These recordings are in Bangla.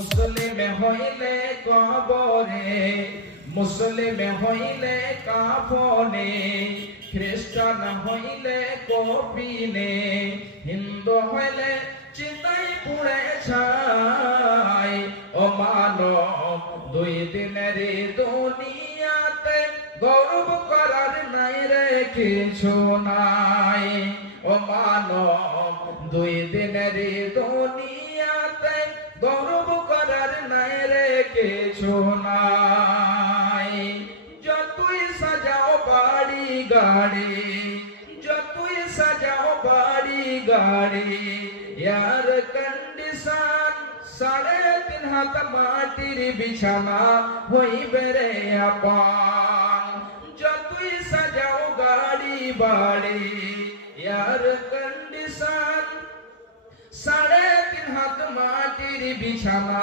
মুসলিম হইলে কবরে, মুসলিম হইলে কাফনে, খ্রিস্টান হইলে কফিনে, হিন্দু হইলে চিতাই পুড়ে ছাই। ও মানব দুই দিনের দুনিয়াতে গৌরব করার নাই রে কিছু নাই। ও মানব দুই দিনের দুনিয়াতে গৌরব করার নাই রে কিছু নাই। যতই সাজাও বাড়ি গাড়ি, যতই সাজাও বাড়ি গাড়ি, এয়ার কন্ডিশন 3.5 হাত মাটির বিছানা হইবে রে আপন। যতই সাজাও গাড়ি বাড়ি, এয়ার কন্ডিশন 3.5 হাত মাটির বিছানা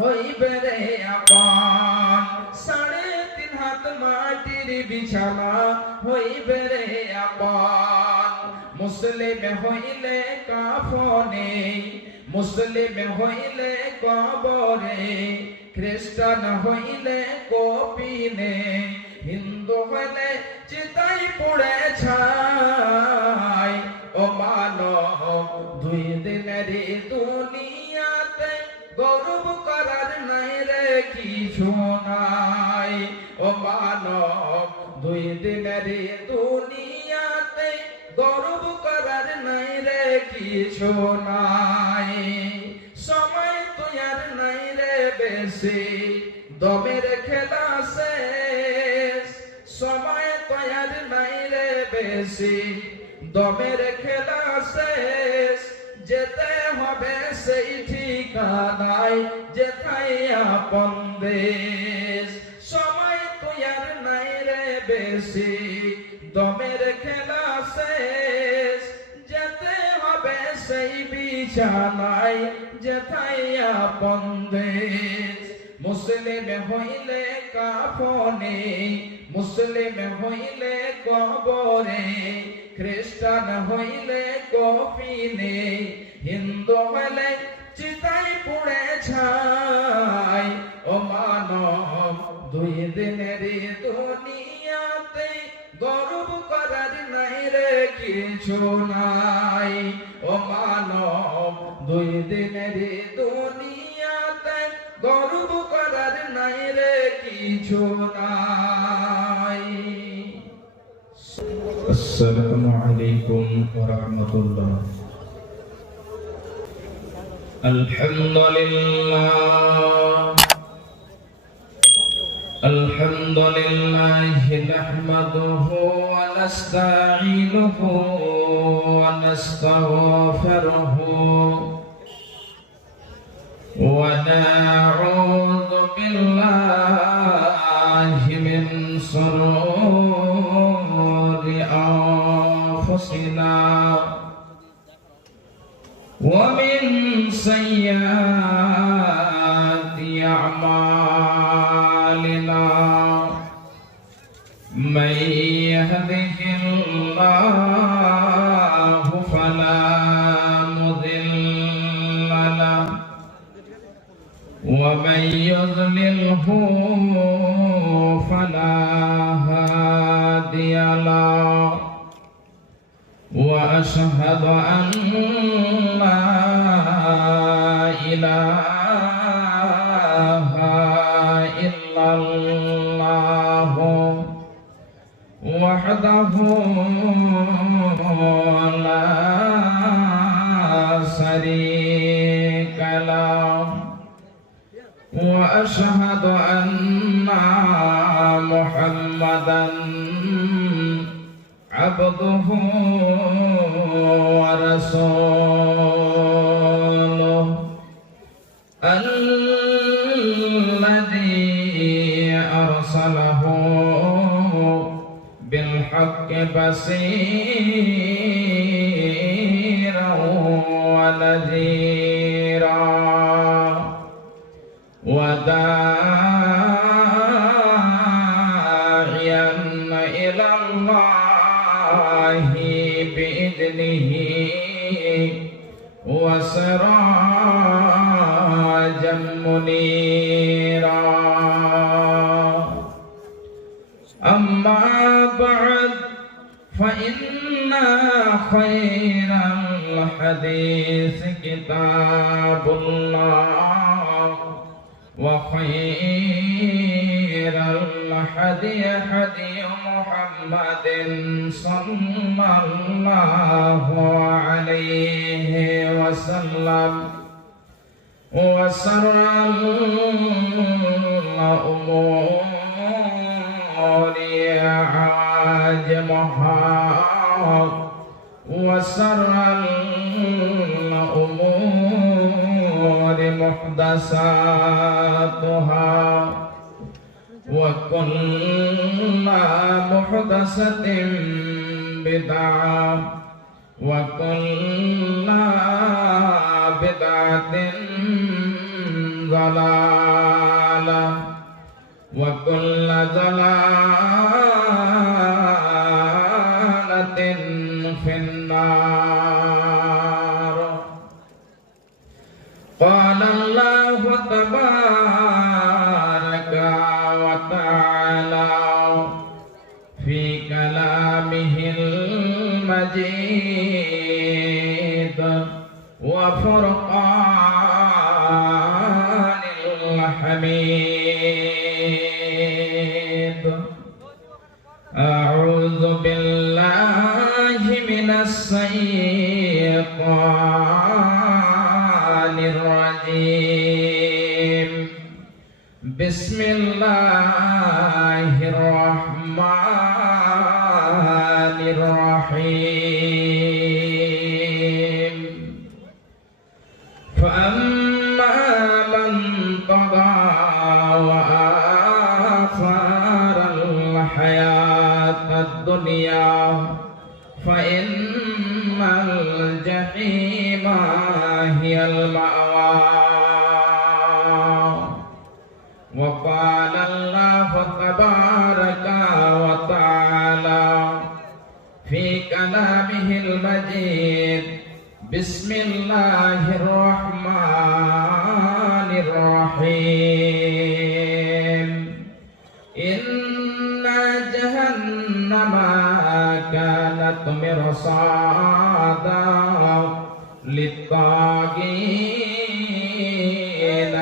হইবে রে আপন। 3.5 হাত মাটির বিছানা হইবে রে আপন। মুসলিম হইলে কাফনে, মুসলিম হইলে কবরে, খ্রিস্টান হইলে কফিনে, হিন্দু হইলে চিতাই পুড়ে ছাই। ও মানব দুই দিনের দুনিয়াতে গৌরব করার নাই রে কিছু নাই। ও মানব দুই দিনের দুনিয়াতে গৌরব করার নাই রে কিছু নাই। সময় তো আর নাই রে বেশি, দমের খেলা শেষ। সময় তো আর নাই রে বেশি, দমের খেলা শেষ। যেতে হবে সেই ঠিকানায় যেথায় আপন দেশ। সময় তো আর নাই রে বেশি, দমের খেলা শেষ। যেতে হবে সেই বিছানায় যেথায় আপন দেশ। মুসলিম হইলে কাফনে, মুসলিম হইলে কবরে, খ্রিস্টান হইলে কফিনে, হিন্দু হইলে চিতাই পুড়ে ছাই। ও মানব দুই দিনের দুনিয়াতে গৌরব করার নাই রে কিছু নাই। ও মানব দুই দিনের দুনিয়াতে গৌরব করার নাই রে কিছু নাই। আসসালামু আলাইকুম ওয়া রাহমাতুল্লাহ। আলহামদুলিল্লাহ, আলহামদুলিল্লাহি নাহমাদুহু ওয়া নাস্তাঈনুহু ওয়া নাস্তাগফিরুহু ওয়া না'উযু বিল্লাহি মিন শুরুরি আনফুসিনা ওয়া মিন সাইয়্যাতি আ'মালিনা। من يهده الله فلا مضل له ومن يضلله فلا هادي له وأشهد أن لا إله إلا الله وحده لا شريك له وأشهد أن محمدا عبده ورسوله الذي أرسله بالحق بصيرا ونذيرا وداعيا إلى الله بإذنه وسراجا منيرا أما بعد فإن خير الحديث كتاب الله وخير الهدي هدي محمد صلى الله عليه وسلم وشر الأمور عاجلها وشر الأمور محدثاتها وكل محدثة بدعة وكل بدعة ضلالة وكل ضلالة في النار. قال الله تبارك وتعالى في كلامه المجيد وفرقان الحميد. أعوذ بالله من الشيطان الرجيم. بسم الله الرحمن الرحيم. فأما من طغى وآثر الحياة الدنيا فإن الجحيم هي المأوى. وقال الله تبارك وتعالى في كلامه المجيد. بسم الله الرحمن الرحيم. إن جهنم كانت مرصادا للطاغين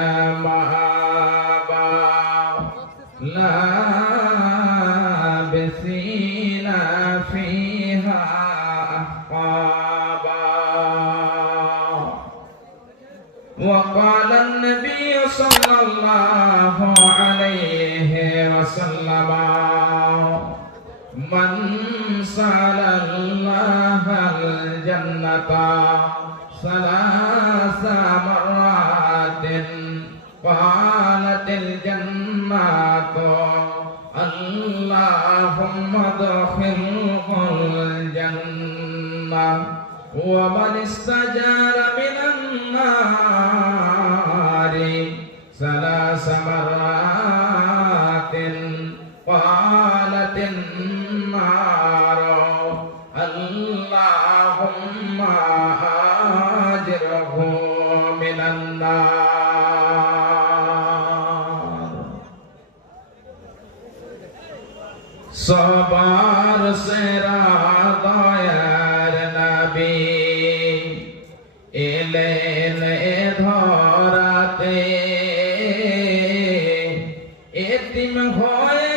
مآبا لابثين فيها أحقابا. وقال النبي صلى الله عليه وسلم من سأل الله الجنة 3 مرات قالت الجنة اللهم ادخله الجنة. ومن استجار من النار 3 مرات قالت النار اللهم أجره من النار. সবার সেরা দয়ার নবী এলেন এ ধরাতে, এতিম হয়ে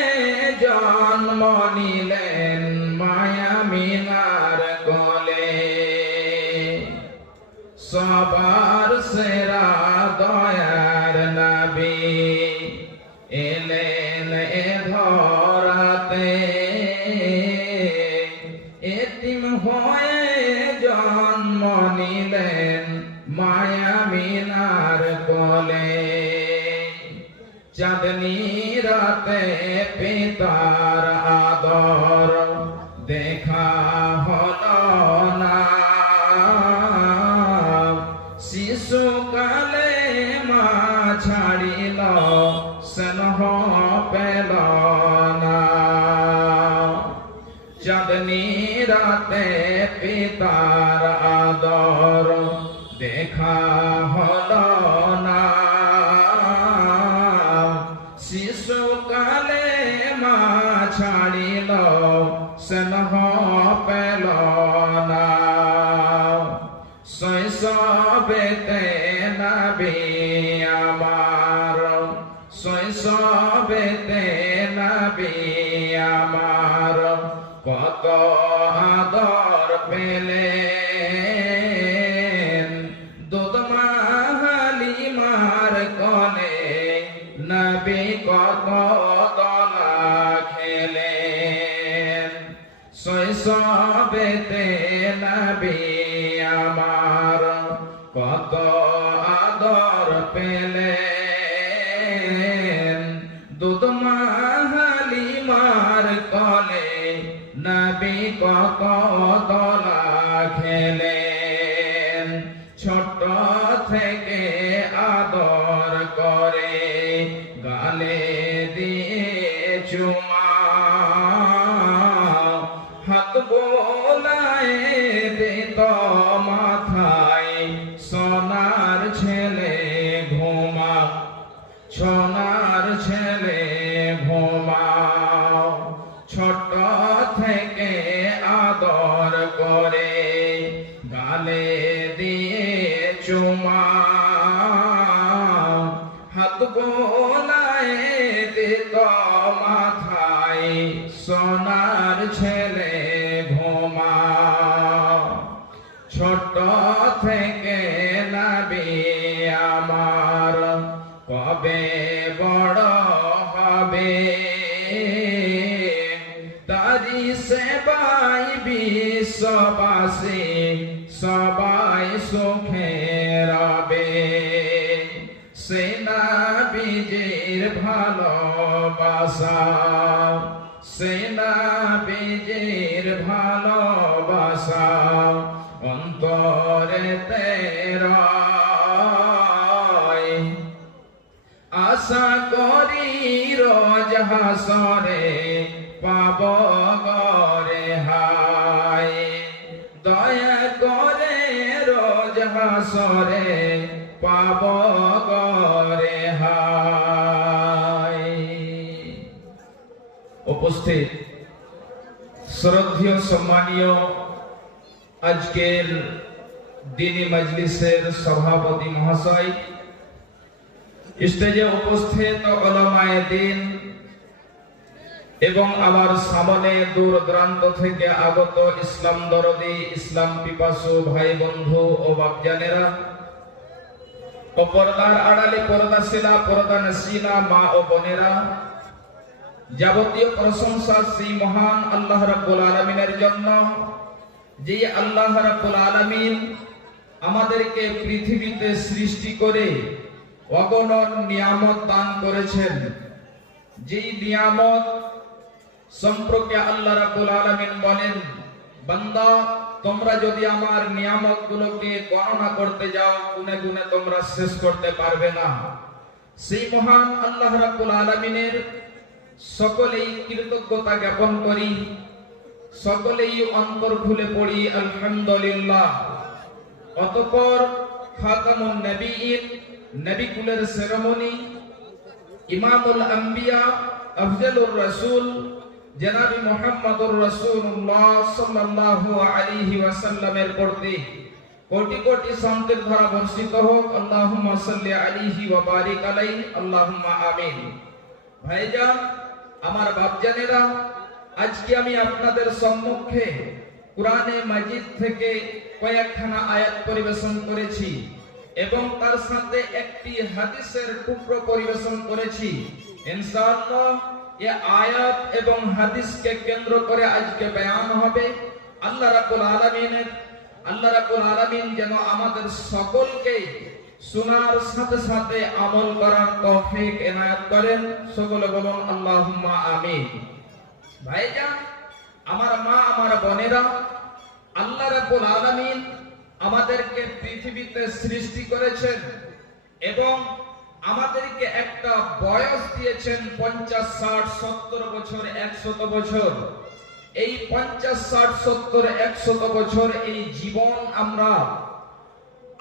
জন্ম নিলেন মায়া মিনার কোলে। সবার সেরা দয়ার নবী এলেন এ ধরাতে, এতিম হয়ে জন্ম নিলেন মায়া মিনার কোলে। চাঁদনি রাতে পিতার আদর দেখা হলো না, শিশুকালে মা ছাড়িল স্নেহ পেল না। চাঁদনি রাতে পিতার আদর দেখা হলো না, শৈশবেতে নবী আমার, শৈশবেতে নবী আমার কত আদর পেলেন। দুধ মা হালিমার কোলে নবী কত দোলা খেলেন। শৈশবেতে নবী আমার কত আদর পেলেন। দুধ মা হালিমার কোলে নবী কত দোলা খেলেন। ছোট থেকে আদর করে গালে দিয়ে চুমা, হাত বোলায় দিত মাথায় সোনার ছেলে ঘুমা, সোনার ছেলে ঘুমাও। ছোট থেকে আদর করে গালে দিয়ে চুমা, হাত বোলায় দিত মাথায় সোনার ছেলে ঘুমাও। ছোট থেকে নবী আমার কবে বড় হবে, তারি সেবাই বিশ্ববাসী সবাই সুখে রবে। সে নবীজির ভালোবাসা, সে নবীজির ভালোবাসা অন্তরেতে রয়। আশা করি রোজ হাসরে পাব গরে হায়, দয়া করে রোজ হাসরে পাব গরে হায়। উপস্থিত শ্রদ্ধেয় সম্মানীয় আজকের দিনী মজলিসের সভাপতি মহাশয়, স্টেজে উপস্থিত উলামায়ে দ্বীন এবং আমার সামনে দূর দূরান্ত থেকে আগত ইসলাম দরদি, ইসলাম পিপাসু ভাই বন্ধু ও বাপজানেরা, ও পর্দার আড়ালে পর্দাশীলা পর্দানশীলা মা ও বোনেরা, যাবতীয় প্রশংসা সেই মহান আল্লাহ রাব্বুল আলামিনের জন্য, যে আল্লাহ রাব্বুল আলামিন আমাদেরকে পৃথিবীতে সৃষ্টি করে অগণন নিয়ামত দান করেছেন। যেই নিয়ামত সম্পর্কে আল্লাহ রাব্বুল আলামিন বলেন, বান্দা তোমরা যদি আমার নিয়ামত গুলোকে গণনা করতে যাও গুনে গুনে তোমরা শেষ করতে পারবে না। সেই মহান আল্লাহ রাব্বুল আলামিনের সকলেই কৃতজ্ঞতা জ্ঞাপন করি, সকলেই অন্তর খুলে পড়ি আলহামদুলিল্লাহ। অতঃপর খাতামুন নবীয়িন, নবী কুলের সেরেমনি, ইমামুল আম্বিয়া, আফজালুর রাসূল জনাবি মুহাম্মদুর রাসূলুল্লাহ সাল্লাল্লাহু আলাইহি ওয়াসাল্লামের প্রতি কোটি কোটি শান্তির ধারা বর্ষিত হোক। আল্লাহুম্মা সাল্লি আলাইহি ওয়া বারিক আলাইহি, আল্লাহুম্মা আমিন। ভাইজান, আমার বাপজানেরা, আজকে আমি আপনাদের সম্মুখে কুরআনে মাজিদ থেকে কয়েকখানা আয়াত পরিবেশন করেছি এবং তার সাথে একটি হাদিসের টুকরো পরিবেশন করেছি। ইনশাআল্লাহ এই আয়াত এবং হাদিসকে কেন্দ্র করে আজকে বয়ান হবে। আল্লাহ রাব্বুল আলামিন যেন আমাদের সকলকে শোনার সাথে সাথে আমল করার তৌফিক এনায়েত করেন। সকলে বলুন আল্লাহুম্মা আমিন। ভাইজান, আমার মা, আমার বোনেরা, আল্লাহ রাব্বুল আলামিন আমাদেরকে পৃথিবীতে সৃষ্টি করেছেন এবং আমাদেরকে একটা বয়স দিয়েছেন 50, 60, 70 বছর, 100 বছর। এই 50, 60, 70, 100 বছর এই জীবন আমরা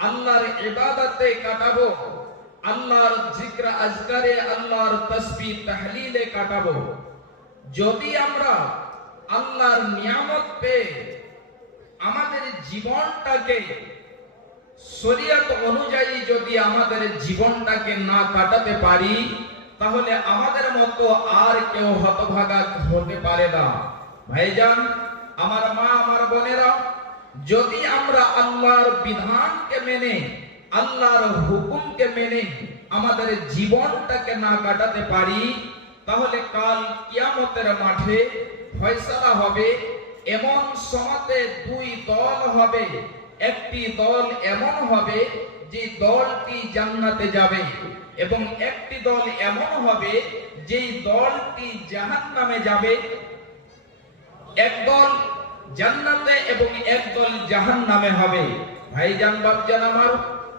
আল্লাহর ইবাদতে কাটাবো, আল্লাহর জিক্র আজকারে, আল্লাহর তাসবিহ তাহলিলে কাটাবো। যদি আমরা আল্লাহর নিয়ামত পেয়ে আমাদের জীবনটাকে শরীয়ত অনুযায়ী যদি আমাদের জীবনটাকে না কাটাতে পারি, তাহলে আমাদের মতো আর কেউ হতভাগা হতে পারে না। ভাইজান, আমার মা, আমার বোনেরা, যদি আমরা আল্লাহর বিধানকে মেনে, আল্লাহর হুকুমকে মেনে আমাদের জীবনটাকে না কাটাতে পারি, তাহলে কাল কিয়ামতের মাঠে ফয়সালা হবে। এমন সময়তে দুই দল হবে। একটি দল এমন হবে যে দলটি জান্নাতে যাবে, এবং একটি দল এমন হবে যে দলটি জাহান্নামে যাবে। এক দল জান্নাতে এবং এক দল জাহান্নামে হবে। ভাইজান, বাপজান আমার,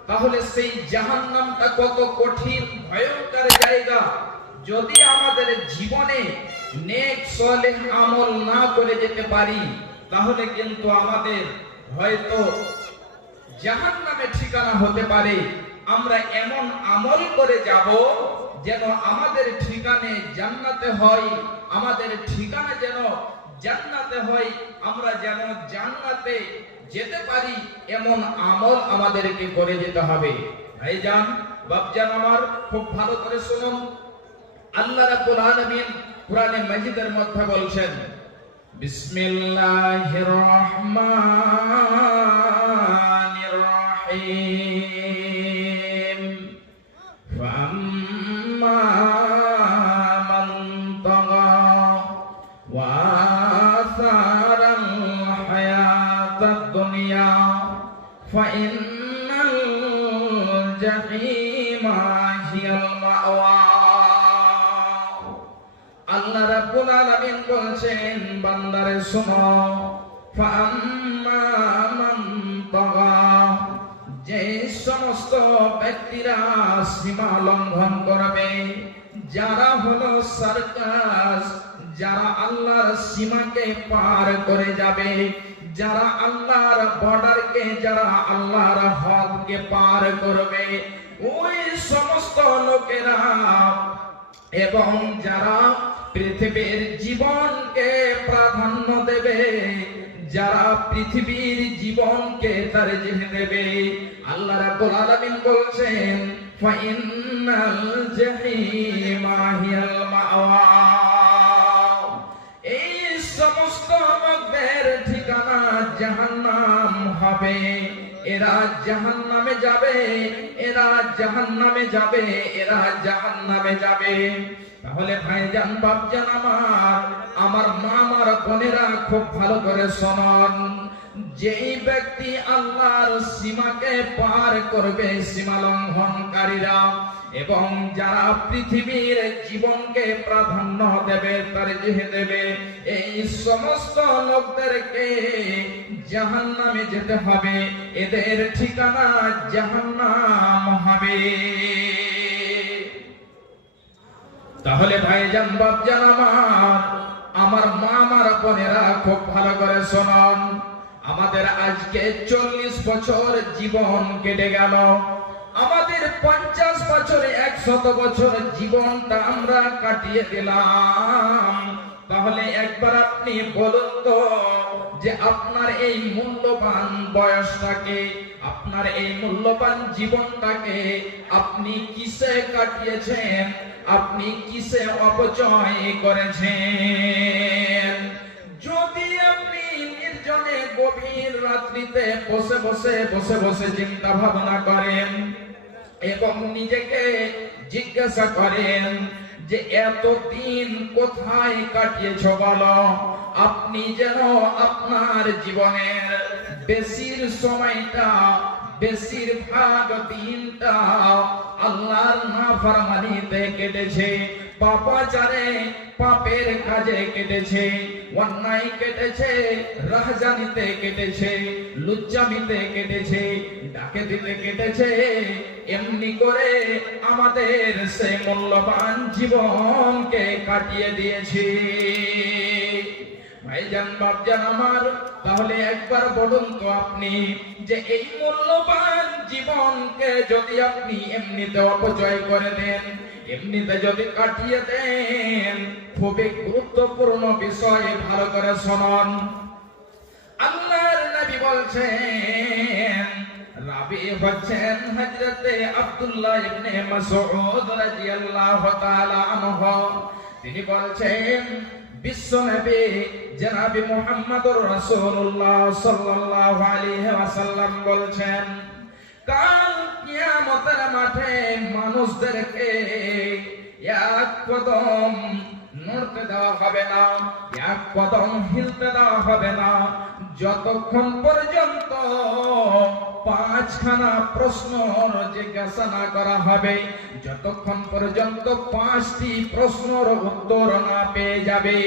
তাহলে সেই জাহান্নামটা কত কঠিন ভয়ঙ্কর জায়গা। যদি আমাদের জীবনে নেক সালেহ আমল না করে যেতে পারি, তাহলে কিন্তু আমাদের হয়তো জাহান্নামে ঠিকানা হতে পারে। আমরা এমন আমল করে যাব যেন আমাদের ঠিকানে জান্নাতে হয়, আমাদের ঠিকানা যেন জান্নাতে হয়, আমরা যেন জান্নাতে যেতে পারি, এমন আমল আমাদেরকে করে যেতে হবে। ভাইজান, বাপজান আমার, খুব ভালো করে শুনুন। আল্লাহ রাব্বুল আলামিন কোরআনে মাজিদের মধ্যে বলছেন, বিসমিল্লাহির রহমানির রহিম, ফাম্মা মান তাগা ওয়া আসারাল হায়াতাদ দুনিয়া ফাইন্নাল জাহিমা হিয়াল মাওয়া। আল্লাহ রাব্বুল আলামিন বলছেন, বান্দারে শোনো, ফাম্মা মান তাগা, যে সমস্ত ব্যক্তিরা সীমা লঙ্ঘন করবে, যারা হলো সার্কাস, যারা আল্লাহর সীমাকে পার করে যাবে, যারা আল্লাহর বর্ডারকে, যারা আল্লাহর হদকে পার করবে, ওই সমস্ত লোকেরা, এবং যারা পৃথিবীর জীবনকে প্রাধান্য দেবে, যারা পৃথিবীর জীবনকে তারজীহ দেবে, আল্লাহ রাব্বুল আলামিন বলছেন, ফাইন্নাল জাহিমা হিয়াল মাওয়া। এই সমস্ত লোকদের ঠিকানা জাহান্নাম হবে। এরা জাহান্নামে যাবে, এরা জাহান্নামে যাবে, এরা জাহান্নামে যাবে। তাহলে ভাইজান, বাপজান আমার মা, আমার বোনেরা, খুব ভালো করে শুনুন। যেই ব্যক্তি আল্লাহর সীমাকে পার করবে, সীমা লঙ্ঘনকারীরা, এবং যারা পৃথিবীর জীবনকে প্রাধান্য দেবে, তারজীহ দেবে, এই সমস্ত লোকদেরকে জাহান্নামে যেতে হবে। এদের ঠিকানা জাহান্নাম হবে। তাহলে ভাইজান, বাপজান আমার মা, আমার বোনেরা, খুব ভালো করে শুনুন। আমাদের আজকে 40 বছর জীবন কেটে গেল। আমাদের 50 বছরে 100 বছর জীবনটা আমরা কাটিয়ে দিলাম। তাহলে একবার আপনি বলুন তো, যে আপনার এই মূল্যবান বয়সটাকে, আপনার এই মূল্যবান জীবনটাকে আপনি কিসে কাটিয়েছেন, আপনি কিসে অপচয় করেছেন? যদি আপনি নির্জনে গভীর রাত্রিতে বসে বসে চিন্তা ভাবনা করেন এবং নিজেকে জিজ্ঞাসা করেন যে এতদিন কোথায় কাটিয়েছো বলো, আপনি যেন আপনার জীবনের বেশির সময়টা, বেশিরভাগ দিনটা আল্লাহর নাফরমানিতে কেটেছে, পাপাচারে, পাপের কাজে কেটেছে, অন্যায় কেটেছে, রাহজানিতে কেটেছে, লুচ্চামিতে কেটেছে, ডাকাতিতে কেটেছে। এমনি করে আমাদের সেই মূল্যবান জীবনকে কাটিয়ে দিয়েছি। ভাইজান, বাপজান আমার, তাহলে একবার বলুন তো আপনি, যে এই মূল্যবান জীবনকে যদি আপনি এমনিতে অপচয় করে দেন, এমনিতে যদি কাটিয়ে দেন, খুবই গুরুত্বপূর্ণ বিষয়, ভালো করে শুনুন। আল্লাহর নবী বলছেন, সাহাবী হচ্ছেন হযরতে আব্দুল্লাহ ইবনে মাসউদ রাদিয়াল্লাহু তাআলা আনহু। তিনি বলছেন বিশ্বনবী জনাবে মুহাম্মদুর রাসূলুল্লাহ সাল্লাল্লাহু আলাইহি ওয়াসাল্লাম বলছেন, কাল কিয়ামতের মাঠে মানুষদেরকে এক কদম নড়তে দেওয়া হবে না, এক কদম হিলতে দেওয়া হবে না, যতক্ষণ পর্যন্ত পাঁচখানা প্রশ্নর জিজ্ঞাসা না করা হবে, যতক্ষণ পর্যন্ত পাঁচটি প্রশ্নর উত্তর না পেয়ে যাবে।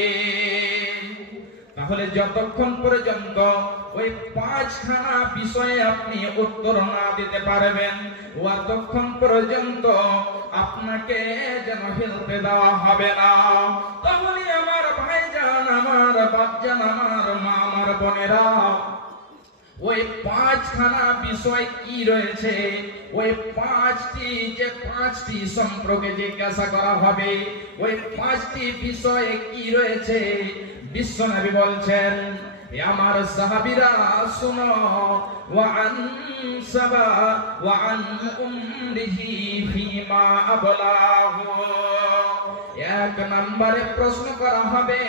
তাহলে যতক্ষণ পর্যন্ত ওই পাঁচখানা বিষয়ে আপনি উত্তর না দিতে পারবেন, ততক্ষণ পর্যন্ত আপনাকে যেন হিলতে দেওয়া হবে না। তাহলে আমার ভাইজান, আমার বাপজান, আমার মা, আমার বোনেরা, ওই পাঁচখানা বিষয় কি রয়েছে, ওই পাঁচটি সম্পর্কে জিজ্ঞাসা করা হবে। ওই পাঁচটি বিষয়ে কি রয়েছে বিশ্বনবী বলছেন, আমার সাহাবীরা শুনো, ওয়ান সাবা ওয়ান উমরিহি ফিমা আবলাহু। এক নম্বরে প্রশ্ন করা হবে,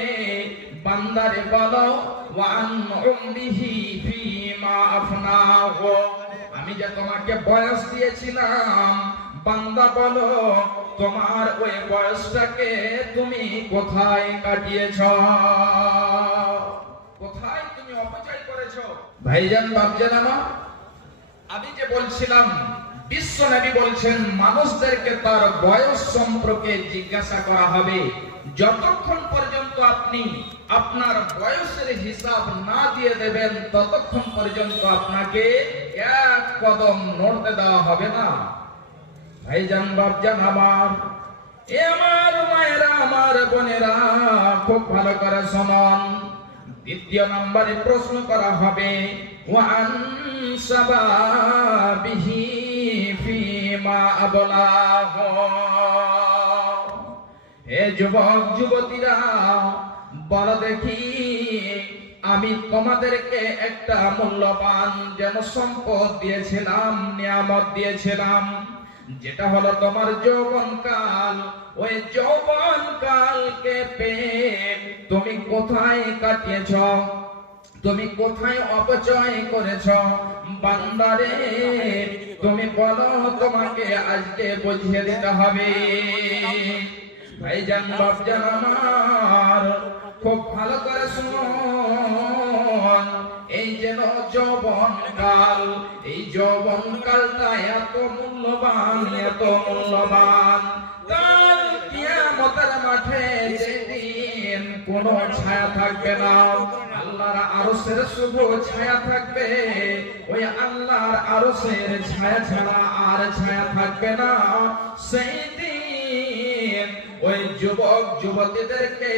বান্দারে বলো, ওয়ান উমরিহি ফিমা আফনাহু, আমি যে তোমাকে বয়স দিয়েছিলাম, বান্দা বলো তোমার ওই বয়সটাকে তুমি কোথায় কাটিয়েছ, কোথায় তুমি অপচয় করেছো। ভাইজান, বাপজান আমার, আমি যে বলছিলাম বিশ্বনবী বলছেন মানুষদেরকে তার বয়স সম্পর্কে জিজ্ঞাসা করা হবে, যতক্ষণ পর্যন্ত আপনি আপনার বয়সের হিসাব না দিয়ে দেবেন, ততক্ষণ পর্যন্ত আপনাকে এক কদম নড়তে দেওয়া হবে না। ভাইজান, বাপজান আমার, এ আমার মায়েরা, আমার বোনেরা, খুব ভালো করে শুনুন। দ্বিতীয় নম্বরে প্রশ্ন করা হবে, ওয়ান সাবাবিহি ফিমা আবলাহু। হে যুবক যুবতীরা, বলো দেখি, আমি তোমাদেরকে একটা মূল্যবান যেন সম্পদ দিয়েছিলাম, নিয়ামত দিয়েছিলাম, যেটা হলো তোমার যৌবনকাল। ওই যৌবনকালকে পেয়ে তুমি কোথায় কাটিয়েছ, তুমি কোথায় অপচয় করেছ? বান্দারে তুমি বলো, তোমাকে আজকে বুঝিয়ে দিতে হবে। ভাইজান, বাপজান আমার, খুব ভালো করে শুনুন। এই যেন যৌবনকাল, এই যৌবনকালটা এত মূল্যবান, এত মূল্যবান। কাল কিয়ামতের মাঠে যেদিন কোনো ছায়া থাকবে না, আল্লাহর আরশের শুধু ছায়া থাকবে, ওই আল্লাহর আরশের ছায়া ছাড়া আর ছায়া থাকবে না। সেই দিন ওই যুবক যুবতীদেরকে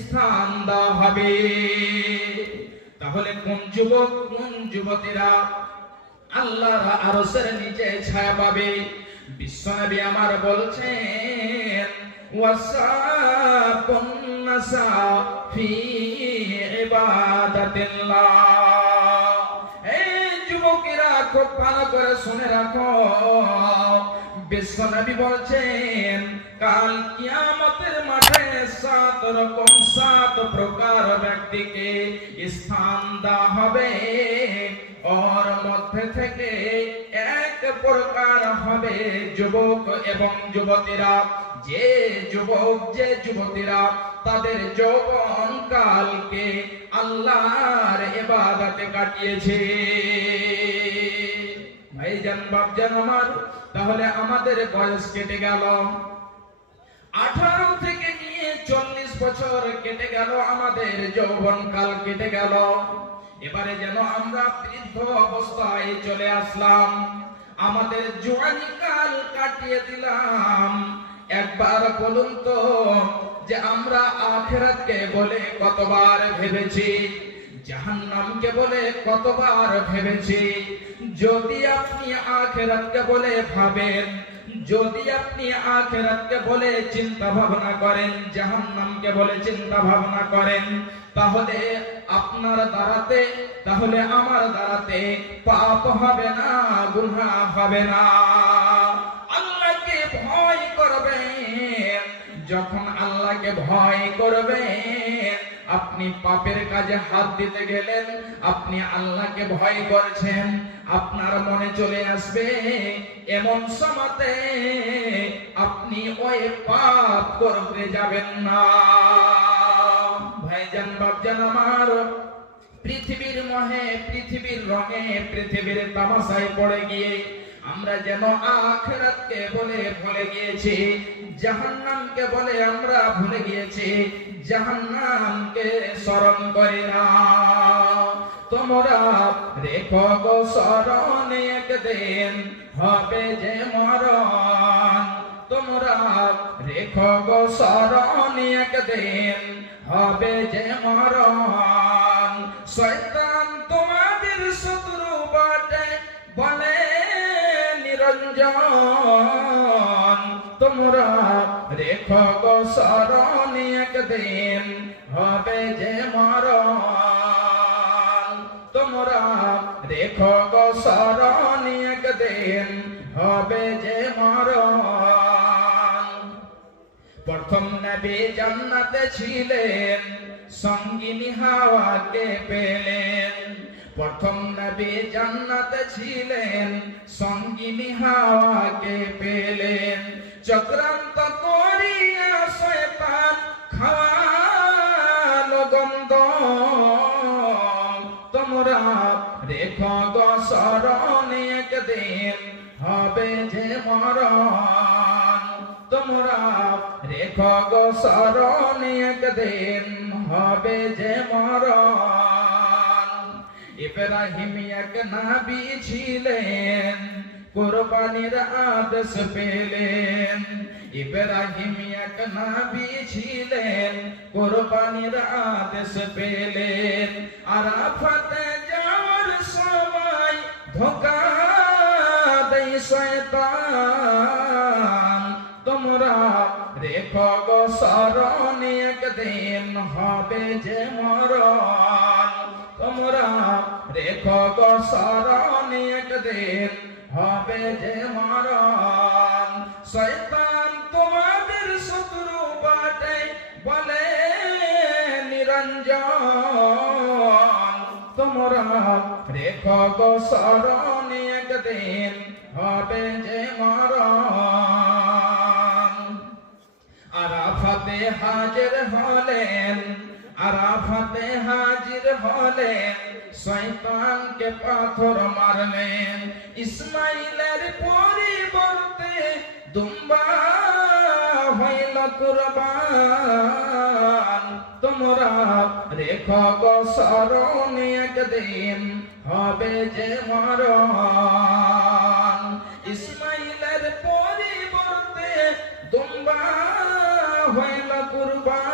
স্থান দেওয়া হবে। তাহলে কোন যুবক, কোন যুবতীরা আল্লাহর আরশের নিচে ছায়া পাবে? বিশ্বনবী আমার বলছেন, ওয়াসাকুন নাসা ফি ইবাদাতিল্লাহ। এই যুবকেরা খুব ভালো করে শুনে রাখো, বিশ্বনবী বলছেন, কাল কিয়ামতের মাঠে 7 প্রকার ব্যক্তিকে স্থান দেওয়া হবে। ওর মধ্যে থেকে এক প্রকার হবে যুবক এবং যুবতীরা, যে যুবক যে যুবতীরা তাদের যৌবন কালকে আল্লাহর ইবাদতে কাটিয়েছে। ভাইজান, বাপজান আমার, তাহলে আমাদের বয়স কেটে গেল, 18 থেকে নিয়ে 40 বছর কেটে গেল, আমাদের যৌবনকাল কেটে গেল। এবারে যেন আমরা বৃদ্ধ অবস্থায় চলে আসলাম, আমাদের জওয়ানি কাল কাটিয়ে দিলাম। একবার বলুন তো, যে আমরা আখিরাতকে বলে কতবার ভেবেছি, জাহান্নামকে বলে কতবার ভেবেছি। যদি আপনি আখিরাতকে বলে ভাবেন, যদি আপনি আখিরাতকে বলে চিন্তা ভাবনা করেন, জাহান্নামকে বলে চিন্তা ভাবনা করেন, তাহলে আপনার দ্বারাতে, তাহলে আমার দ্বারাতে পাপ হবে না, গুনাহ হবে না। আল্লাহকে ভয় করবেন। যখন আল্লাহকে ভয় করবেন, আপনি পাপের কাজে হাত দিতে গেলেন, আপনি আল্লাহকে ভয় করছেন, আপনার মনে চলে আসবে এমন সময়তে আপনি ওই পাপ করতে যাবেন না। ভাইজান বাপজান আমার, পৃথিবীর মোহে, পৃথিবীর রঙে, পৃথিবীর তামাশায় পড়ে গিয়ে আমরা যেন আখিরাতকে বলে ভুলে গিয়েছি, জাহান্নামকে বলে আমরা ভুলে গিয়েছি, জাহান্নামকে স্মরণ করি না। তোমরা রেখো গো স্মরণে, একদিন হবে যে মরণ। তোমরা রেখো গো স্মরণে, একদিন হবে যে মরণ। শয়তান তোমাদের শত্রু বটে বলে নিরঞ্জন। তোমরা রেখো গো স্মরণে, একদিন হবে যে মরণ। তোমরা রেখো গো স্মরণে, একদিন হবে যে মরণ। প্রথম নবী জান্নাতে ছিলেন, সঙ্গিনী হাওয়াকে পেলেন। প্রথম নবী জান্নাতে ছিলেন, সঙ্গিনী হাওয়াকে পেলেন। চক্রান্ত করিয়া শয়তান খাওয়ালো গন্ধ। তোমরা রেখো গো স্মরণে, একদিন হবে যে মরণ। তোমরা রেখো গো স্মরণে, একদিন হবে যে মরণ। ইব্রাহিম এক নবী ছিলেন, কুরবানির আদেশ পেলেন। ইব্রাহিম এক নবী ছিলেন, কুরবানির আদেশ পেলেন। আরাফাতে যাওয়ার সময় ধোঁকা দেয় শয়তান। তোমরা রেখো গো স্মরণে, একদিন হবে যে মরণ। তোমরা রেখো গো স্মরণে, একদিন হবে যে মরণ। শয়তান তোমাদের শত্রু বটে বলে নিরঞ্জন। তোমরা রেখো গো স্মরণে, একদিন হবে যে মরণ। আরাফাতে হাজির হলেন, আরাফাতে হাজির হলেন, শয়তানকে পাথর মারলেন। ইসমাইলের পরিবর্তে দুম্বা হইল কুরবান। তোমরা রেখো গো স্মরণে, একদিন হবে যে মরণ। ইসমাইলের পরিবর্তে দুম্বা হইল কুরবান।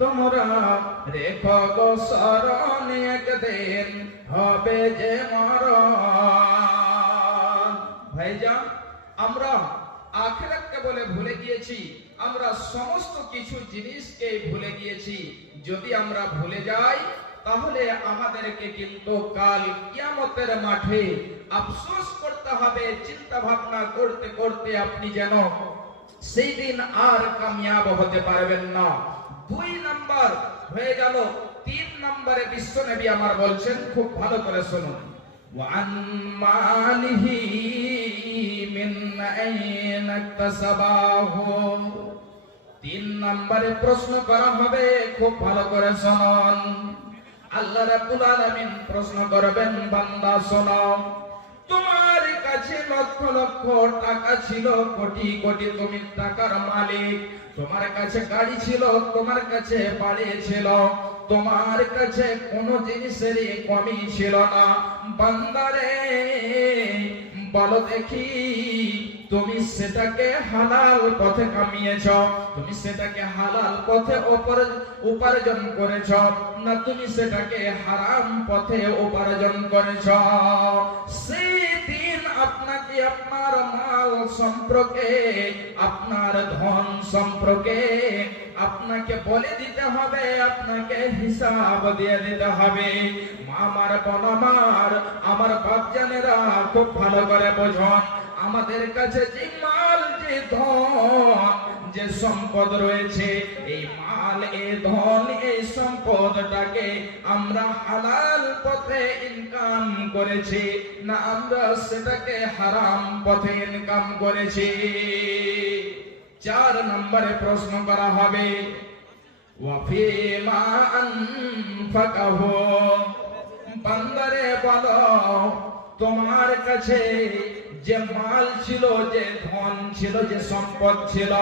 তোমরা রেখো গো স্মরণে, একদিন হবে যে মরণ। ভাইজান, আমরা আখিরাতকে বলে ভুলে গিয়েছি, আমরা সমস্ত কিছু জিনিসকে ভুলে গিয়েছি। যদি আমরা ভুলে যাই, তাহলে আমাদেরকে কিন্তু কাল কিয়ামতের মাঠে আফসোস করতে হবে। চিন্তা ভাবনা করতে করতে আপনি যেন সেই দিন আর কামিয়াব হতে পারবেন না। 2 নাম্বার হয়ে গেল। 3 নম্বরে বিশ্ব নবী আমার বলছেন, খুব ভালো করে শুনুন। ওয়ান মালিহি মিন আইনা ইকতাসাবাহু। 3 নম্বরে প্রশ্ন করা হবে, খুব ভালো করে শুনুন। আল্লাহ রাব্বুল আলামিন প্রশ্ন করবেন, বান্দা শোনো, তোমার কাছে লক্ষ লক্ষ টাকা ছিল, কোটি কোটি তুমি টাকার মালিক। তোমার কাছে গাড়ি ছিল, তোমার কাছে বাড়ি ছিল, তোমার কাছে কোনো জিনিসেরই কমি ছিল না। বান্দারে বলো দেখি, তুমি সেটাকে হালাল পথে কামিয়েছ, তুমি সেটাকে হালাল পথে উপার্জন করেছ, না তুমি সেটাকে হারাম পথে উপার্জন করেছ? সেই দিন আপনাকে আপনার মাল সম্পর্কে, আপনার ধন সম্পর্কে আপনাকে বলে দিতে হবে, আপনাকে হিসাব দিয়ে দিতে হবে। মা আমার, বোন আমার বাপজানেরা খুব ভালো করে বোঝুন, আমাদের কাছে যে মাল, যে ধন, যে সম্পদ রয়েছে, এই মাল, এই ধন, এই সম্পদটাকে আমরা হালাল পথে ইনকাম করেছি না আমরা সেটাকে হারাম পথে ইনকাম করেছি? 4 নম্বরে প্রশ্ন করা হবে, ওয়াফিমা আনফাকাহু, বান্দারে বলো তোমার কাছে যে মাল ছিল, যে ধন ছিল, যে সম্পদ ছিল,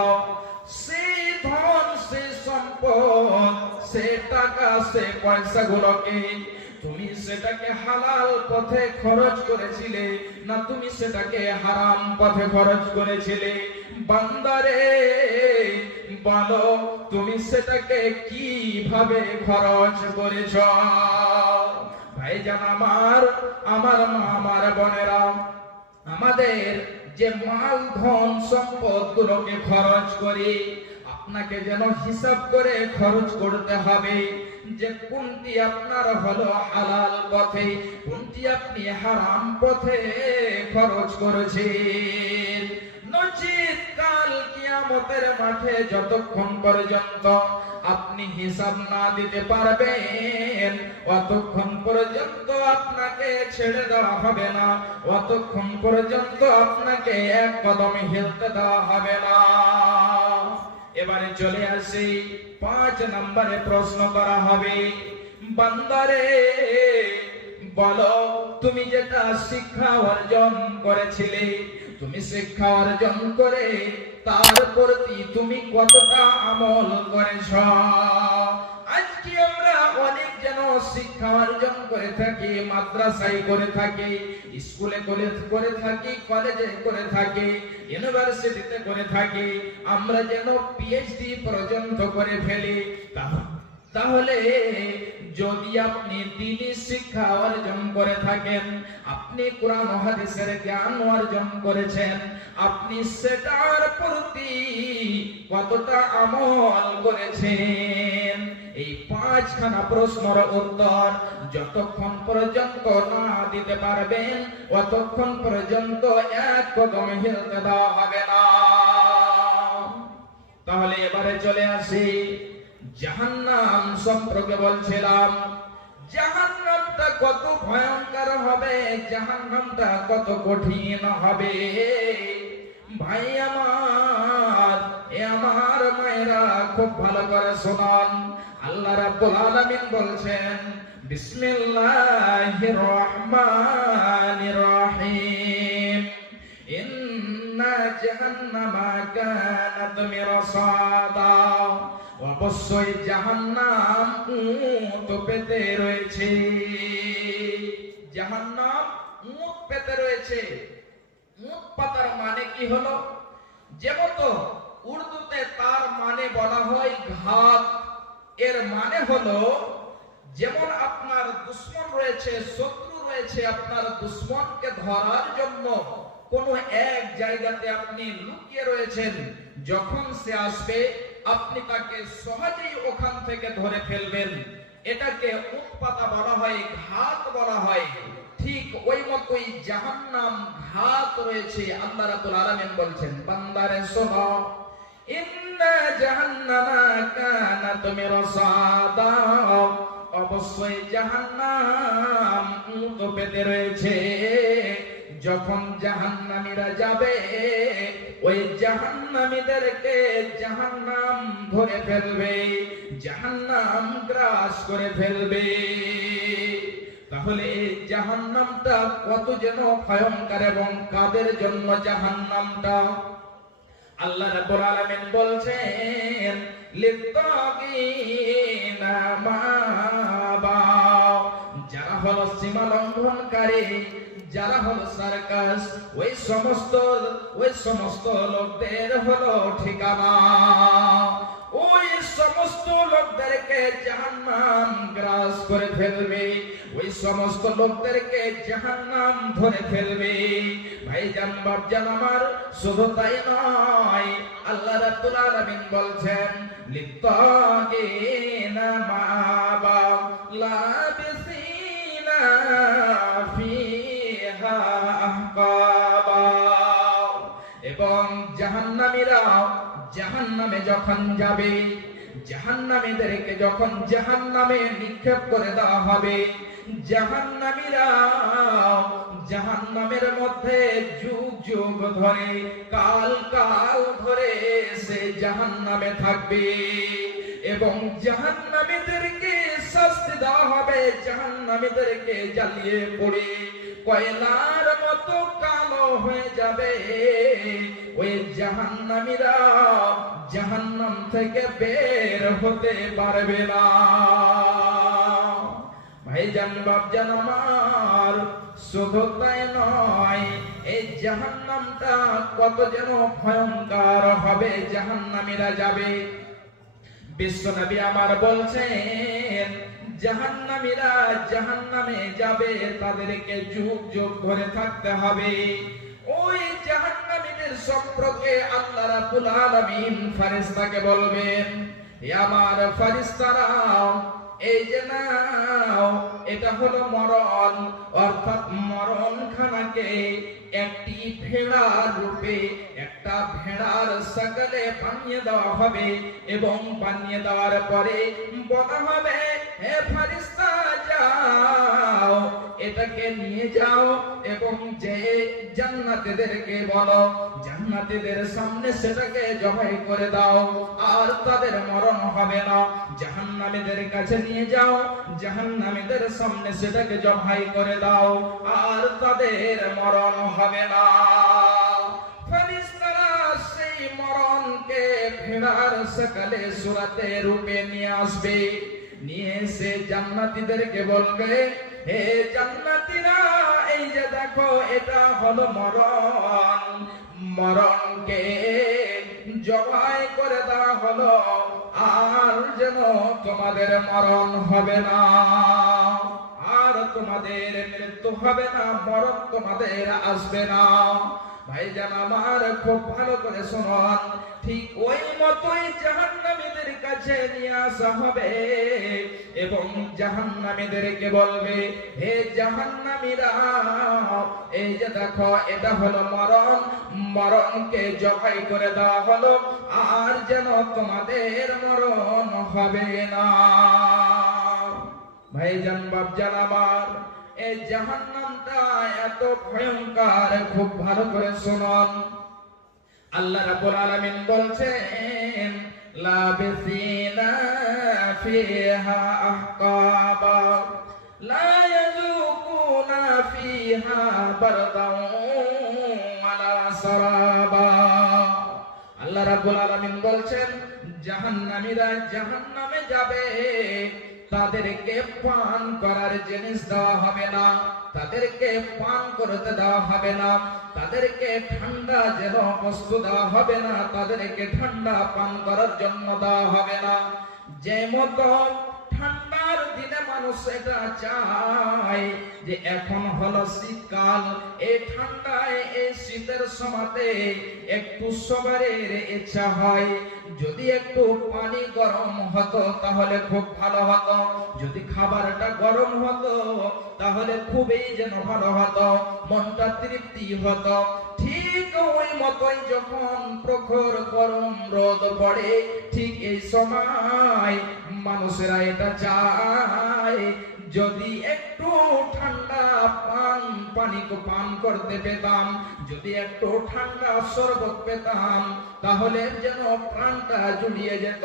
সেই ধন, সেই সম্পদ, সে টাকা, সে পয়সাগুলোকে তুমি সেটাকে হালাল পথে খরচ করেছিলে না তুমি সেটাকে হারাম পথে খরচ করেছিলে? বান্দারে বলো তুমি সেটাকে কিভাবে খরচ করেছ? ভাইজান আমার মা, আমার বোনেরা, আমাদের যে মাল, ধন, সম্পদ গুলোকে খরচ করি, আপনাকে যেন হিসাব করে খরচ করতে হবে যে কোনটি আপনার হলো হালাল পথে, কোনটি আপনি হারাম পথে খরচ করেছেন। নচিত কাল কিয়ামতের মাঠে যতক্ষণ পর্যন্ত আপনি হিসাব না দিতে পারবেন, অতক্ষণ পর্যন্ত আপনাকে ছেড়ে দেওয়া হবে না, অতক্ষণ পর্যন্ত আপনাকে এক কদম হিলতে দেওয়া হবে না। এবারে চলে আসি 5 নম্বরে প্রশ্ন করা হবে, বান্দারে বলো তুমি যেটা শিক্ষা অর্জন করেছিলে, তুমি শিক্ষা অর্জন করে তার প্রতি তুমি কতটা আমল করেছ? আজকে আমরা অনেক যেন শিক্ষা অর্জন করে থাকি, মাদ্রাসায় করে থাকি, স্কুলে করে থাকি, কলেজে করে থাকি, ইউনিভার্সিটিতে করে থাকি, আমরা যেন পিএইচডি পর্যন্ত করে ফেলি। তাহলে যদি আপনি দ্বীনি শিক্ষা অর্জন করে থাকেন, আপনি কোরআন হাদিসের জ্ঞান অর্জন করেছেন, আপনি সেটার প্রতি কতটা আমল করেছেন? এই 5খানা প্রশ্নের উত্তর যতক্ষণ পর্যন্ত না দিতে পারবেন ততক্ষণ পর্যন্ত এক কদম হিলতে দেওয়া হবে না। তাহলে এবারে চলে আসি জাহান্নাম সম্পর্কে। বলছিলাম জাহান্নামটা কত ভয়ঙ্কর হবে, জাহান্নামটা কত কঠিন হবে। ভাই আমার, আমার মায়েরা খুব ভালো করে শুনুন, আল্লাহ রাব্বুল আলামিন বলছেন বিসমিল্লাহির রহমানির রহিম, ইন্না জাহান্নামা কানাত মিরসাদা, অবশ্যই জাহান্নাম উট পেতে রয়েছে। জাহান্নাম উট পেতে রয়েছে। উট পাতার মানে কি হলো? যেমন তো উর্দুতে তার মানে বলা হয় ঘাত। এর মানে হলো যেমন আপনার দুশমন রয়েছে, শত্রু রয়েছে, আপনার দুশমনকে ধরার জন্য কোন এক জায়গাতে আপনি লুকিয়ে রয়েছেন, যখন সে আসবে আপনি তাকে সহজেই ওখান থেকে ধরে ফেলবেন। এটাকে উৎপাতা বলা হয়, ঘাত বলা হয়। ঠিক ওই মতোই জাহান্নাম ঘাত রয়েছে। আল্লাহ রাব্বুল আলামিন বলছেন বান্দারে শোনো, ইন্না জাহান্নামা কানাত মিরসাদা, অবশ্যই জাহান্নাম উট পেতে রয়েছে। যখন জাহান্নামীরা যাবে ওই জাহান্নামীদেরকে জাহান্নাম ধরে ফেলবে, জাহান্নাম গ্রাস করে ফেলবে। তাহলে এই জাহান্নামটা কত যেন ভয়ঙ্কর এবং কাদের জন্য জাহান্নামটা? আল্লাহ রাব্বুল আলামিন বলছেন লিত্তাগিনা মাবা, যারা হলো সীমা লঙ্ঘনকারী, যারা হলো সার্কাস, ওই সমস্ত লোকদের হলো ঠিকানা। ওই সমস্ত লোকদেরকে জাহান্নাম গ্রাস করে ফেলবে, ওই সমস্ত লোকদেরকে জাহান্নাম ধরে ফেলবে। ভাইজান বাপজান আমার, শুধু তাই নয়, আল্লাহ রাব্বুল আলামিন বলছেন লিত্তাগিনা মাআবা লাবিসিনা ফিহা আহকাবা। এবং জাহান্নামীরা জাহান্নামে যখন যাবে, জাহান্নামীদেরকে যখন জাহান্নামে নিক্ষেপ করে দেওয়া হবে, জাহান্নামীরা জাহান্নামের মধ্যে যুগ যুগ ধরে, কাল কাল ধরে সে জাহান্নামে থাকবে। এবং জাহান্নামীদেরকে শাস্তি দেওয়া হবে, জাহান্নামীদেরকে জ্বালিয়ে পড়ে কয়লার মতো কালো হয়ে যাবে। ওই জাহান্নামীরা জাহান্নাম থেকে বের হতে পারবে না। ভাইজান বাপজান আমার, শুধু তাই নয়, এই জাহান্নামটা কত যেন ভয়ঙ্কর হবে, জাহান্নামীরা যাবে। বিশ্বনবী আমার বলছেন জাহান্নামীরা জাহান্নামে যাবে, তাদেরকে যুগ যুগ ধরে থাকতে হবে। ওই জাহান্নামীদের সম্পর্কে আল্লাহ রাব্বুল আলামিন ফেরেশতাকে বলবেন, হে আমার ফেরেশতারা, এই যে নাও, এটা হলো মরণ, অর্থাৎ মরণখানাকে একটি ভেড়ার রূপে, একটা ভেড়ার সাকালে বানিয়ে দেওয়া হবে। এবং বানিয়ে দেওয়ার পরে বলা হবে, হে ফেরেশতা যাও, এটাকে নিয়ে যাও এবং যে জান্নাতীদেরকে বলো, জান্নাতীদের সামনে সেটাকে জবাই করে দাও, আর তাদের মরণ হবে না। জাহান্নামীদের কাছে নিয়ে যাও, জাহান্নামীদের সামনে সেটাকে জবাই করে দাও, আর তাদের মরণ হবে না। ফেরেশতারা সেই মরণকে ভেড়ার সকালে সুরাতে রূপে নিয়ে আসবে, নিয়ে এসে জান্নাতীদেরকে বলবে, হে জান্নাতীরা, এই যে দেখো, এটা হলো মরণ, মরণকে জবাই করে দেওয়া হলো, আর যেন তোমাদের মরণ হবে না, আর তোমাদের মৃত্যু হবে না, মরণ তোমাদের আসবে না। ভাইজান আমার, খুব ভালো করে শুনুন, ঠিক ওই মতোই জাহান্নামীদের কাছে নিয়ে আসা হবে এবং জাহান্নামীদেরকে বলবে, হে জাহান্নামীরা, এই যে দেখো, এটা হলো মরণ, মরণকে জবাই করে দেওয়া হলো, আর যেন তোমাদের মরণ হবে না। ভাইজান বাপজান আমার, এই জাহান্নামটা এত ভয়ঙ্কর, খুব ভালো করে শুনুন। আল্লাহ রাব্বুল আলামিন বলছেন লাবিসিনা ফিহা আহকাবা লা ইয়াযুকুনা ফিহা বারদান ওয়ালা সারাবা। আল্লাহ রাব্বুল আলামিন বলছেন জাহান্নামীরা জাহান্নামে যাবে, তাদেরকে পান করার জিনিস দেওয়া হবে না, তাদেরকে পান করতে দেওয়া হবে না, তাদেরকে ঠান্ডা যেন বস্তু দেওয়া হবে না, তাদেরকে ঠান্ডা পান করার জন্য দেওয়া হবে না। যে মতো ঠান্ডার দিনে মানুষ এটা চায় যে এখন হলো শীতকাল, এই ঠান্ডায় এই শীতের সময়তে একটু সবারের ইচ্ছা হয়, যদি একটু পানি গরম হতো তাহলে খুব ভালো হতো, যদি খাবারটা গরম হতো তাহলে খুবই যেন ভালো হতো, মনটা তৃপ্তি হতো। ঠিক ওই মতোই যখন প্রখর গরম রোদ পড়ে, ঠিক এই সময় মানুষেরা এটা চায় যদি একটু ঠান্ডা পানি পান করতে পেতাম, যদি একটু ঠান্ডা শরবত পেতাম, তাহলে যেন প্রাণটা জুড়িয়ে যেত,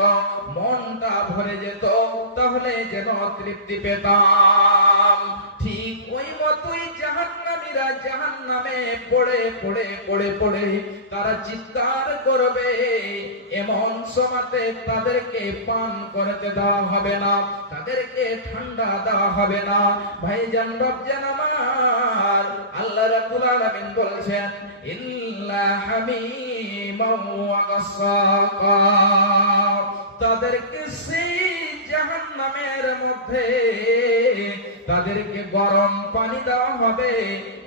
মনটা ভরে যেত, তাহলে যেন তৃপ্তি পেতাম। ঠিক ওই মতোই জাহান্নামীরা জাহান্নামে পড়ে পড়ে পড়ে পড়ে তারা চিৎকার করবে, এমন সময়তে তাদেরকে পান করতে দেওয়া হবে না, তাদেরকে ঠান্ডা দেওয়া হবে না। ভাইজান বাপজান আমার, আল্লাহ রাব্বুল আলামিন বলেছেন ইল্লা হামিমান ওয়া গাসসাকা, তাদেরকে সেই জাহান্নামের মধ্যে তাদেরকে গরম পানি দেওয়া হবে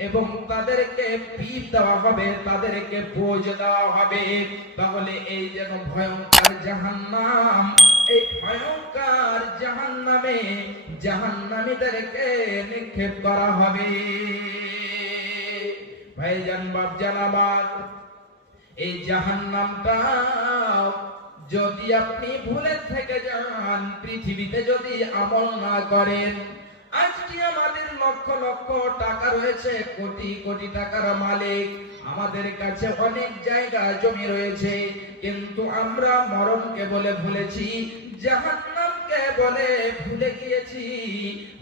এবং তাদেরকে পিপ দেওয়া হবে, তাদেরকে পোজ দেওয়া হবে। তাহলে এই যেন ভয়ঙ্কর জাহান্নাম, এই ভয়ঙ্কর জাহান্নামে জাহান্নামীদেরকে নিক্ষেপ করা হবে। ভাইজান বাপজান আমার, এই জাহান্নামটা যদি আপনি ভুলে থেকে যান, পৃথিবীতে যদি আমল না করেন, আজকে আমাদের লক্ষ লক্ষ টাকা রয়েছে, কোটি কোটি টাকার মালিক, আমাদের কাছে অনেক জায়গা জমি রয়েছে, কিন্তু আমরা মরণকে বলে ভুলেছি, জাহান্নামকে বলে ভুলে গিয়েছি।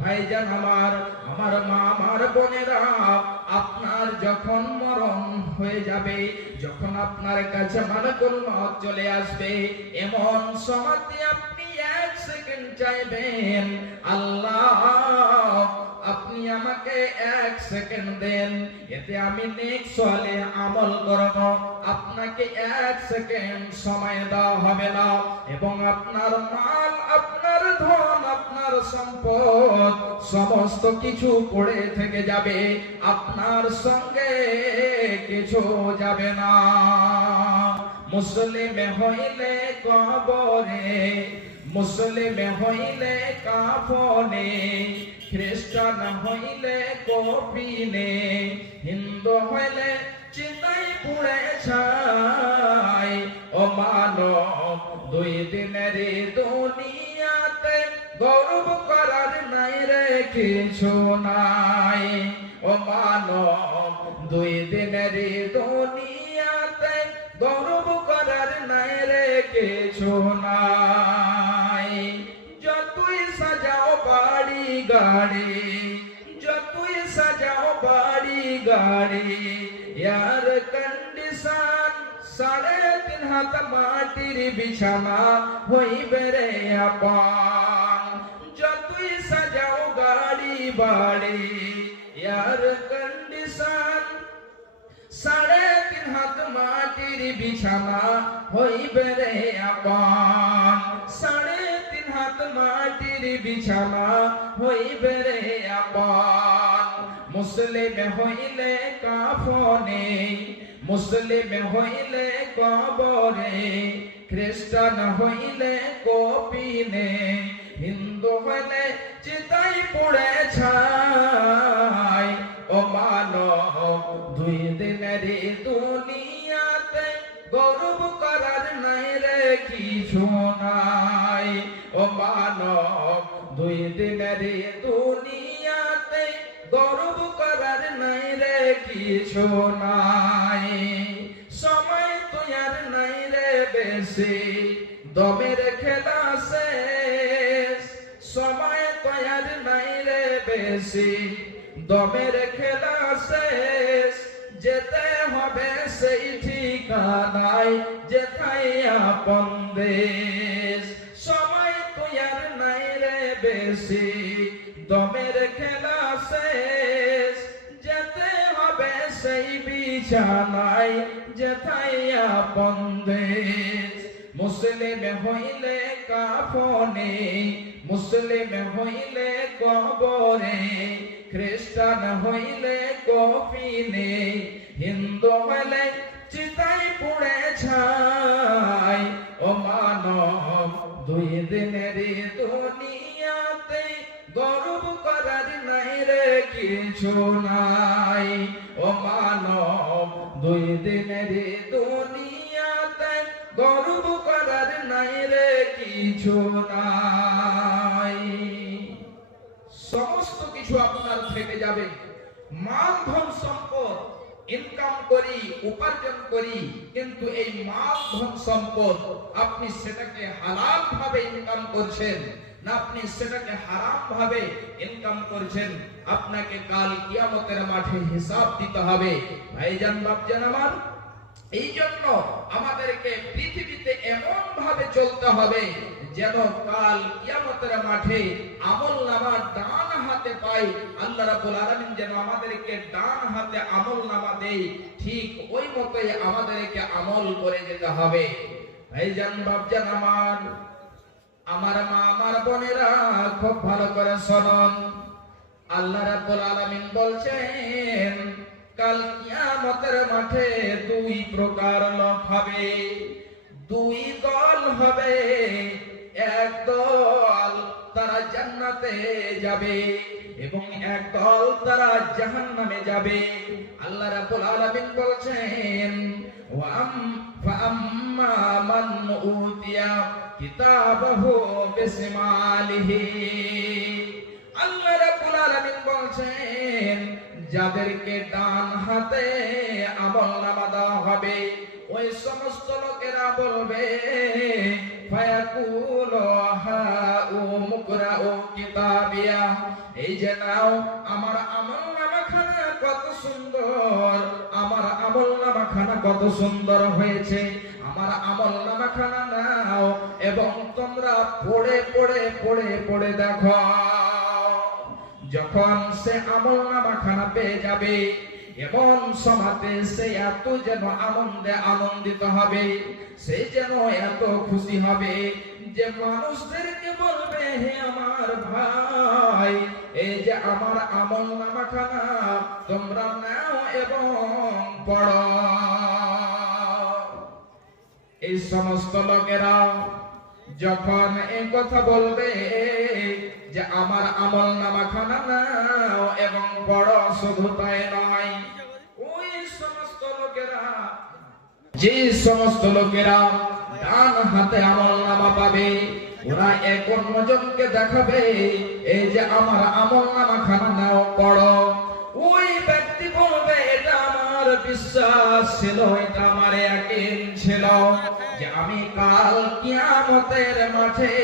ভাইজান আমার, আমার মা, আমার বোনেরা, আপনার যখন মরণ হয়ে যাবে, যখন আপনার কাছে মালাকুল মউত চলে আসবে, এমন সময়তে আপনি এক সেকেন্ড চাইবেন, আল্লাহ আপনি আমাকে এক সেকেন্ড দেন, এতে আমি নেক সালেহ আমল করব। আপনাকে এক সেকেন্ড সময় দেওয়া হবে না, এবং আপনার মাল, আপনার ধন, আপনার সম্পদ সমস্ত কিছু পড়ে থেকে যাবে, আপনার সঙ্গে কিছু যাবে না। মুসলিম হইলে কবরে, মুসলিম হইলে কাফনে, খ্রিস্টান হইলে কফিনে, হিন্দু হইলে চিতায় পুড়ে ছাই। ও মানব, দুই দিনের দুনিয়াতে গৌরব করার নাই রে কিছু নাই। ও মানব, দুই দিনের দুনিয়াতে গৌরব করার নাই রে কিছু নাই। যতই সাজাও বাড়ি গাড়ি, যতই সাজাও বাড়ি গাড়ি, এয়ার কন্ডিশন 3.5 হাত মাটির বিছানা হইবে রে আপন। যতই সাজাও গাড়ি বাড়ি, এয়ার কন্ডিশন 3.5 হাত মাটির বিছানা হইবে রে আপন। 3.5 হাত মাটির বিছানা হইবে রে আপন। মুসলিম হইলে কাফনে, মুসলিম হইলে কবরে, খ্রিস্টান হইলে কফিনে, হিন্দু হইলে চিতায় পুড়ে ছাই। ও মানব, দুই দিনের দুনিয়াতে গৌরব করার নাই রে কিছু নাই। ও মানব, দুই দিনের দুনিয়াতে গৌরব করার নাই রে কিছু নাই। সময় তো আর নাই রে বেশি, দমের খেলা শেষ। সময় তো আর নাই রে বেশি, দমের খেলা শেষ। যেতে হবে সেই ঠিকানায়, যেথায় আপন দেশ। সময় তো আর নাই রে বেশি, দমের খেলা শেষ। যেতে হবে সেই বিছানায়, যেথায় আপন দেশ। মুসলিম হইলে কাফনে, মুসলিম হইলে কবরে, খ্রিস্টান হইলে কফিনে, হিন্দু হইলে চিতায় পুড়ে ছাই। ও মানব, দুই দিনের দুনিয়াতে গৌরব করার নাই রে কিছু নাই। ও মানব, দুই দিনের দুনিয়াতে গৌরব করার নাই রে কিছু নাই। সমস্ত কিছু আপনার থেকে যাবে, মাল ধন সম্পদ ইনকাম করি, উপার্জন করি, কিন্তু এই মাল ধন সম্পদ আপনি সেটাকে হালাল ভাবে ইনকাম করছেন না আপনি সেটাকে হারাম ভাবে ইনকাম করছেন, আপনাকে কাল কিয়ামতের মাঠে হিসাব দিতে হবে। ভাইজান বাপজান আমার, এই জন্য আমাদেরকে পৃথিবীতে এমন ভাবে চলতে হবে যেন কাল কিয়ামতের মাঠে আমলনামা ডান হাতে পাই। আল্লাহ রাব্বুল আলামিন যেন আমাদেরকে ডান হাতে আমলনামা দেয়, ঠিক ওই মতোই আমাদেরকে আমল করে যেতে হবে। ভাইজান বাপজান আমার, আমার মা আমার বোনেরা খুব ভালো করে শুনুন। আল্লাহ রাব্বুল আলামিন বলছেন কাল কিয়ামতের মাঠে দুই প্রকার লোক হবে, দুই দল হবে। এক দল তারা জান্নাতে যাবে এবং এক দল তারা জাহান্নামে যাবে। আল্লাহ রাব্বুল আলামিন বলছেন ফাআম্মা মান উতিয়া কিতাবাহু বিশিমালিহি। আল্লাহ রাব্বুল আলামিন বলছেন যাদেরকে ডান হাতে আমলনামা দেওয়া হবে ওই সমস্ত লোকেরা বলবে ফায়াকুলু হাউমুকরাউ কিতাবিয়া, এই যে নাও আমার আমলনামাখানা কত সুন্দর, আমার আমলনামাখানা কত সুন্দর হয়েছে, আমার আমলনামাখানা নাও এবং তোমরা পড়ে পড়ে পড়ে পড়ে দেখো। যখন সে আমলনামাখানা পেয়ে যাবে এমন সমাতে সে এত যেন আনন্দিত হবে, সে যেন এত খুশি হবে যে মানুষদেরকে বলবে হে আমার ভাই, এই যে আমার আমলনামাখানা তোমরা নাও এবং পড়ো। এই সমস্ত লোকেরা যখন এই কথা বলবে যে আমার আমলনামাখানা নাও এবং পড়ো, শুধু তাই নয়, ওই সমস্ত লোকেরা, যে সমস্ত লোকেরা ডান হাতে আমলনামা পাবে ওরা এক অন্যজনকে দেখাবে এই যে আমার আমলনামাখানা নাও পড়ো। ওই ব্যক্তি বলবে এটা আমার বিশ্বাস ছিল, এটা আমার ইয়াকিন ছিল যে আমি কাল কিয়ামতের মাঠে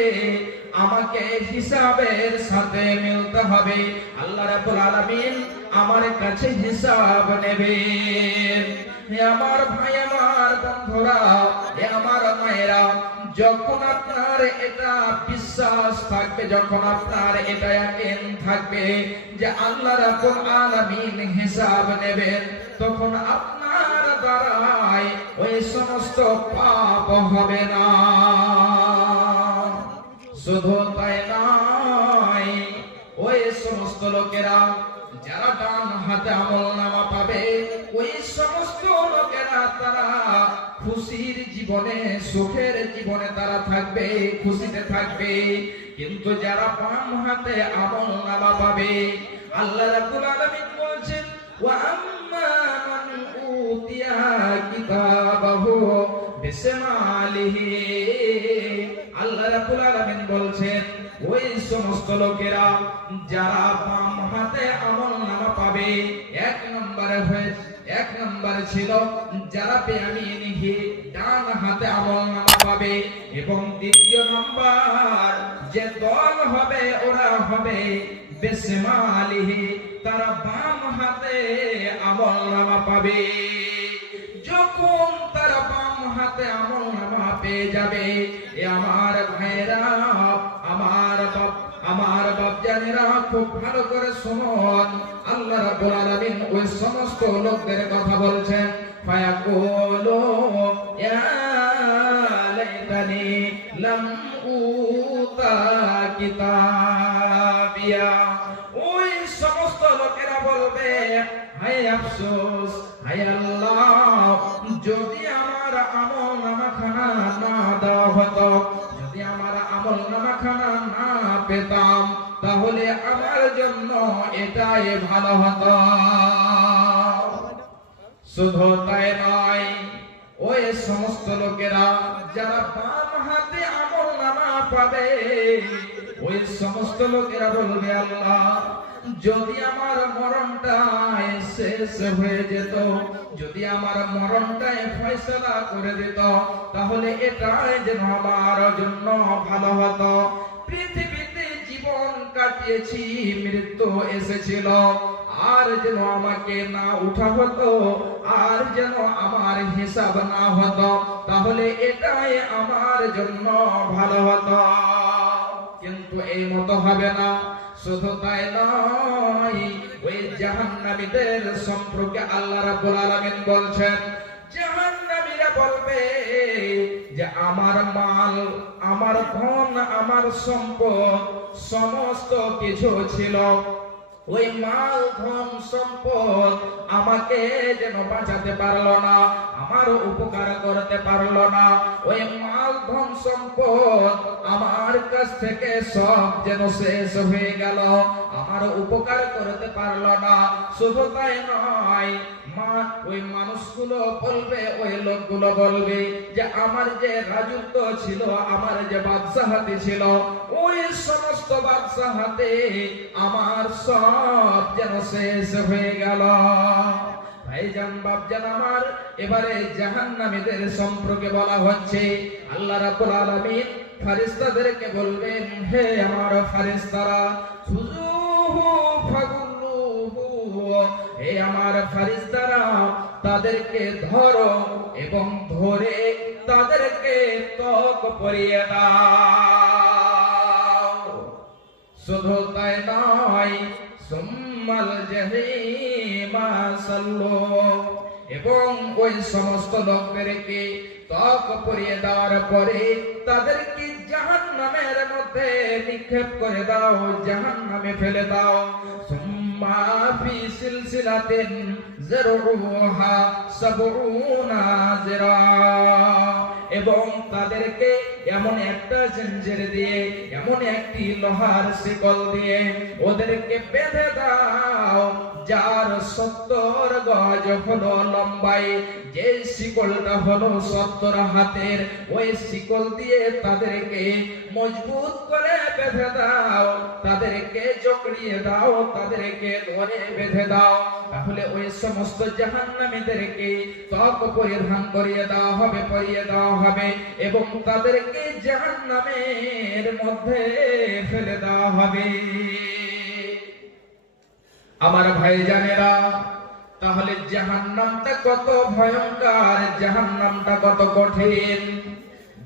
আমাকে হিসাবের সাথে মিলতে হবে, আল্লাহ রাব্বুল আলামিন আমার কাছে হিসাব নেবেন। হে আমার ভাই, আমার বন্ধুরা, হে আমার মায়েরা, যখন আপনার এটা বিশ্বাস থাকবে, যখন আপনার এটা ইয়াকিন থাকবে যে আল্লাহ রাব্বুল আলামিন হিসাব নেবেন, তখন আপনার দ্বারাই ওই সমস্ত পাপ হবে না। শুধু তাই নয়, ওই সমস্ত লোকেরা যারা ডান হাতে আমলনামা পাবে ওই সমস্ত লোকেরা তারা খুশির জীবনে, সুখের জীবনে তারা থাকবে, খুশিতে থাকবে। কিন্তু যারা বাম হাতে আমলনামা পাবে আল্লাহ রাব্বুল আলামিন বলছেন ওয়া আম্মা মান উতিয়া কিতাবাহু বিশিমালিহি। আল্লাহ রাব্বুল আলামিন বলছেন ওই সমস্ত লোকেরা যারা বাম হাতে আমলনামা পাবে, এক নম্বরে ছিল যারা বিয়ামিনিহি ডান হাতে আমলনামা পাবে, এবং দ্বিতীয় নম্বর যে দল হবে ওরা হবে বিশিমালিহি, তারা বাম হাতে আমলনামা পাবে। যখন তারা বাম হাতে আমলনামা পেয়ে যাবে, এ আমার ভাইরা, আমার বাপজানেরা, খুব ভালো করে শুনুন। আল্লাহ রাব্বুল আলামিন ওই সমস্ত লোকদের কথা বলছেন ফায়াকুলু ইয়া লাইতানি লাম উতা কিতাবিয়া। ওই সমস্ত লোকেরা বলবে হায় আফসোস, হায় আল্লাহ, যদি আমার আমলনামাখানা না দেওয়া হতো, যদি আমার আমলনামাখানা না পেতাম, তাহলে আমার জন্য এটাই ভালো হতো। শুধু তাই নয়, ওই সমস্ত লোকেরা যারা বাম হাতে আমলনামা পাবে ওই সমস্ত লোকেরা বলবে আল্লাহ, যদি আমার মরণটাই শেষ হয়ে যেত, যদি আমার মরণটাই ফয়সালা করে দিত, তাহলে এটাই যেন আমার জন্য ভালো হতো। পৃথিবীতে জীবন কাটিয়েছি, মৃত্যু এসেছিল, আর যেন আমাকে না উঠা হতো, আর যেন আমার হিসাব না হতো, তাহলে এটাই আমার জন্য ভালো হতো। কিন্তু এই মতো হবে না। শুধু তাই নয়, ওই জাহান্নামীদের সম্পর্কে আল্লাহ রাব্বুল আলামিন বলছেন, জাহান্নামীরা বলবে যে আমার মাল, আমার ধন, আমার সম্পদ সমস্ত কিছু ছিল, ওই মাল ধন সম্পদ আমাকে যেন বাঁচাতে পারলো না, আমার উপকার করতে পারলো না। ওই মাল ধন সম্পদ আমার কাছ থেকে সব যেন শেষ হয়ে গেল, আমার উপকার করতে পারলো না। শুধু তাই নয়, ওই মানুষগুলো বলবে, ওই লোকগুলো বলবে যে আমার যে রাজত্ব ছিল, আমার যে বাদশাহতি ছিল, ওই সমস্ত বাদশাহতে আমার সব যেন শেষ হয়ে গেল। ভাইজান বাপজান আমার, এবারে জাহান্নামীদের সম্পর্কে বলা হচ্ছে। আল্লাহ রাব্বুল আলামিন ফেরেশতাদেরকে বলবেন, হে আমার ফেরেশতারা, খুযুহু ফাগুল্লুহু, হে আমার ফেরেশতারা, তাদেরকে ধরো এবং ধরে তাদেরকে ত্বক পরিয়ে দাও। শুধু তাই নয়, সুম্মাল জাহিমা সাল্লু, এবং ওই সমস্ত লোকদেরকে ত্বক পরিয়ে দেওয়ার পরে তাদেরকে জাহান্নামের মধ্যে নিক্ষেপ করে দাও, জাহান্নামে ফেলে দাও। সুম্মা ফি সিলসিলাতিন যারউহা সাবউনা যিরা, এবং তাদেরকে এমন একটা জঞ্জির দিয়ে, এমন একটি লোহার শিকল দিয়ে ওদেরকে বেঁধে দাও, যার 70 গজ হলো লম্বাই, যে শিকলটা হলো 70 হাতের, ওই শিকল দিয়ে তাদেরকে মজবুত করে বেঁধে দাও, তাদেরকে জকড়িয়ে দাও, তাদেরকে ধরে বেঁধে দাও। তাহলে ওই সমস্ত জাহান্নামীদেরকে ত্বক পরিধান করিয়ে দেওয়া হবে, পরিয়ে দেওয়া হবে, এবং তাদেরকে জাহান্নামের মধ্যে ফেলে দেওয়া হবে। আমার ভাইজানেরা, তাহলে জাহান্নামটা কত ভয়ঙ্কর, জাহান্নামটা কত কঠিন।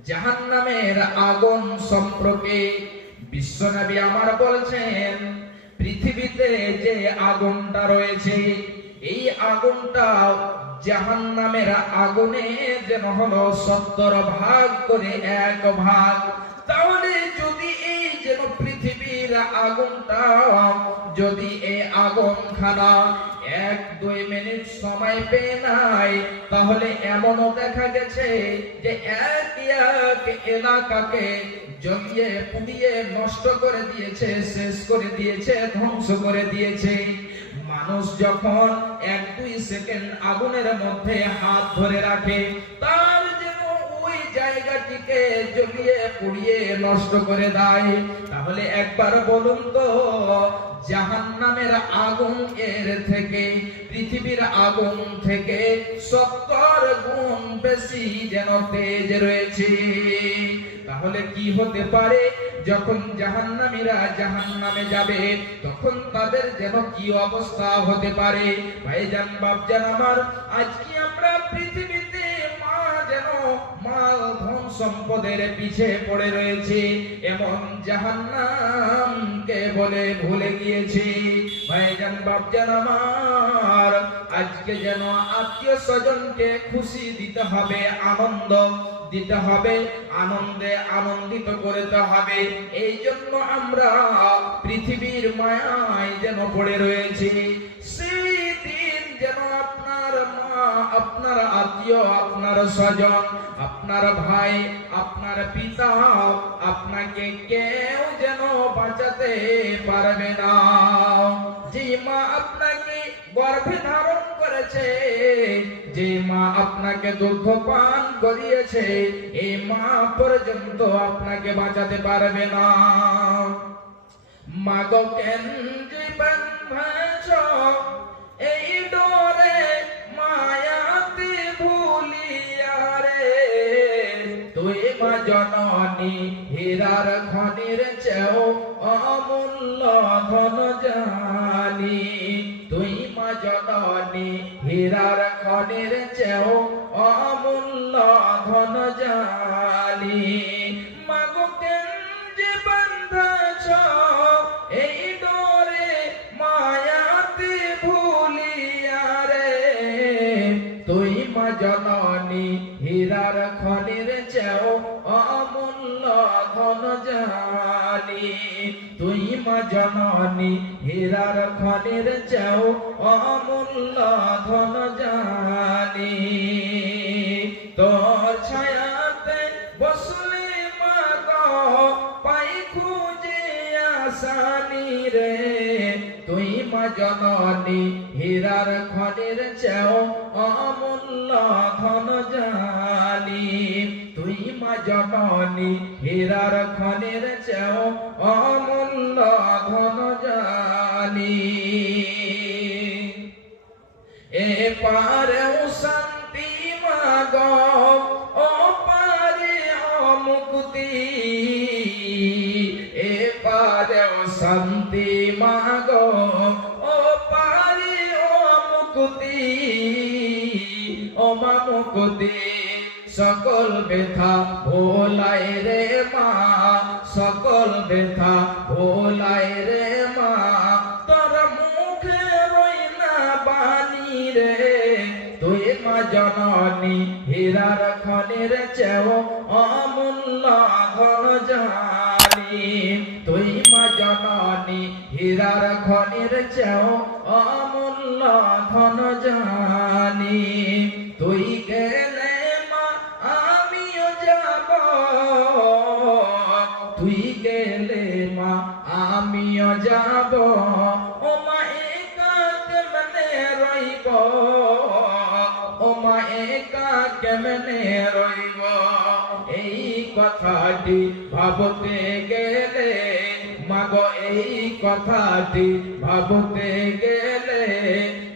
জাহান্নামের আগুন সম্পর্কে বিশ্বনবী আমার বলছেন, পৃথিবীতে যে আগুনটা রয়েছে, এই আগুনটা জাহান্নামের আগুনে যেন হলো 70 ভাগ করে 1 ভাগ। তাহলে যদি এই যেন পৃথিবীর আগুনটা, যদি এই আগুনখানা 1-2 মিনিট সময় পেয়ে নাই, তাহলে এমনও দেখা গেছে যে এক এলাকাকে জ্বলিয়ে পুড়িয়ে নষ্ট করে দিয়েছে, শেষ করে দিয়েছে, ধ্বংস করে দিয়েছে। মানুষ যখন 1-2 সেকেন্ড আগুনের মধ্যে হাত ধরে রাখে, তার যেন ওই জায়গাটিকে জ্বলিয়ে পুড়িয়ে নষ্ট করে দেয়। তাহলে একবার বলুন তো, জাহান্নামের আগুন এর থেকে, পৃথিবীর আগুন থেকে 70 গুণ বেশি যেন তেজ রয়েছে। তাহলে কি হতে পারে, যখন জাহান্নামীরা জাহান্নামে যাবে, তখন তাদের যেন কি অবস্থা হতে পারে। ভাইজান বাপজান আমার, আজকে আমরা পৃথিবীতে মাল ধন সম্পদের পিছে পড়ে রয়েছে, এমন জাহান্নামকে বলে ভুলে গিয়েছি। ভাইজান বাপজান আমার, আজকে যেন আত্মীয় স্বজনকে খুশি দিতে হবে, আনন্দ দিতে হবে, আনন্দে আনন্দিত করতে হবে। এই জন্য আমরা পৃথিবীর মায়ায় যেন পড়ে রয়েছি। সেই দিন যেন আপনার মা, আপনার আত্মীয়, আপনার স্বজন, আপনার ভাই, আপনার পিতা, আপনাকে কেউ যেন বাঁচাতে পারবে না। যে মা আপনাকে গর্ভে ধারণ করেছে, যে মা আপনাকে দুগ্ধ পান করিয়েছে, এই মা পর্যন্ত আপনাকে বাঁচাতে পারবে না। মা গো কেন জীবন ভাস এই ডোরে মায়াতে ভুলিয়া রে, তুই মা জননী হীরার খনির চেয়েও অমূল্য ধন জানি, তুই মা জননী হীরার খনির চেয়েও অমূল্য ধন জানি। মা গো কেন জীবন ভাস এই ডোরে মায়াতে ভুলিয়া রে, তুই মা জননী হীরার খনির চেয়েও মা জননী হীরার খনির চেয়েও অমূল্য ধন জানি। তোর ছায়াতে বসলে মা গো পাই খুঁজে আসানি রে। তুই মা জননী হীরার খনির চেয়েও অমূল্য ধন জানি। তুই মা জননী হীরার খনির চেয়েও অমূল্য ধন জানি। এ পারেও শান্তি মা গো ও পারে মুক্তি। এ পারেও শান্তি মা গো ও পারে মুক্তি। ও মা মুক্তি সকল ব্যথা ভোলাই রে মা, সকল ব্যথা ভোলাই রে মা। তোর মুখে রই না বাণী রে। তুই মা জননী হীরার খনির চেয়েও অমূল্য ধন জানি। তুই মা জননী হীরার খনির চেয়েও অমূল্য ধন জানি। তুই গেলে মা আমিও যাব, তুই গেলে মা আমিও যাব। ও মা একা কেমনে রইব, ও মা একা কেমনে রইব। এই কথাটি ভাবতে গেলে মাগো, এই কথাটি ভাবতে গেলে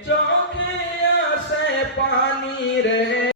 চোখে আসে পানি রে।